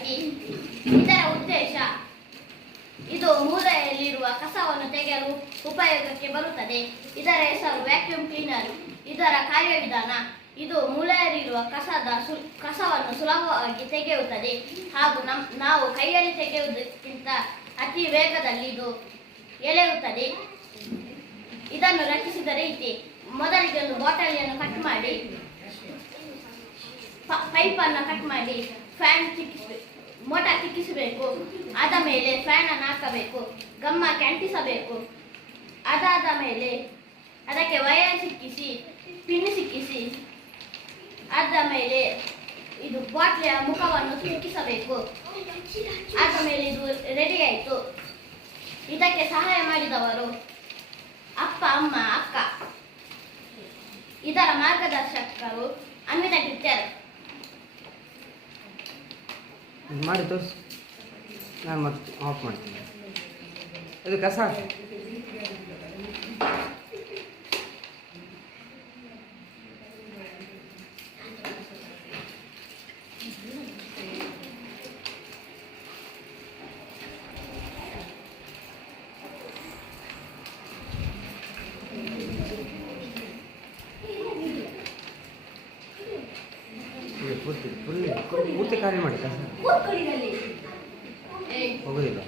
ಮುಖ್ಯವಾಗಿ ಇದರ ಉದ್ದೇಶ ಇದು ಮೂಲೆಯಲ್ಲಿರುವ ಕಸವನ್ನು ತೆಗೆಯಲು ಉಪಯೋಗಕ್ಕೆ ಬರುತ್ತದೆ. ಇದರ ಹೆಸರು ವ್ಯಾಕ್ಯೂಮ್ ಕ್ಲೀನರ್. ಇದರ ಕಾರ್ಯವಿಧಾನ: ಇದು ಮೂಲೆಯಲ್ಲಿರುವ ಕಸವನ್ನು ಸುಲಭವಾಗಿ ತೆಗೆಯುತ್ತದೆ ಹಾಗೂ ನಾವು ಕೈಯಲ್ಲಿ ತೆಗೆಯುವುದಕ್ಕಿಂತ ಅತಿ ವೇಗದಲ್ಲಿ ಇದು ಎಳೆಯುತ್ತದೆ. ಇದನ್ನು ರಚಿಸಿದ ರೀತಿ: ಮೊದಲಿಗೆ ಒಂದು ಬಾಟಲಿಯನ್ನು ಕಟ್ ಮಾಡಿ, ಪೈಪನ್ನು ಕಟ್ ಮಾಡಿ, ಮೋಟಾರ್ ತಿಕ್ಕಿಸಬೇಕು. ಆದ ಮೇಲೆ ಫ್ಯಾನ್ ಅನ್ನು ಹಾಕಬೇಕು, ಗಮ್ಮಕ್ಕೆ ಅಂಟಿಸಬೇಕು. ಅದಾದ ಮೇಲೆ ಅದಕ್ಕೆ ವೈರ್ ಸಿಕ್ಕಿಸಿ, ಪಿನ್ ಸಿಕ್ಕಿಸಿ, ಆದ ಮೇಲೆ ಇದು ಬಾಟ್ಲಿಯ ಮುಖವನ್ನು ಸಿಕ್ಕಿಸಬೇಕು. ಆದ ಮೇಲೆ ಇದು ರೆಡಿ ಆಯಿತು. ಇದಕ್ಕೆ ಸಹಾಯ ಮಾಡಿದವರು ಅಪ್ಪ, ಅಮ್ಮ, ಅಕ್ಕ. ಇದರ ಮಾರ್ಗದರ್ಶಕರು ಅನ್ವಿತಾ ಟೀಚರ್. ಮಾಡಿ ತೋರಿಸಿ, ನಾನು ಮತ್ತೆ ಆಫ್ ಮಾಡ್ತೀನಿ. ಇದು ಕಸ ಪೂರ್ತಿ ಖಾಲಿ ಮಾಡಿ ಕಸ ಹೋಗೋದಿಲ್ಲ.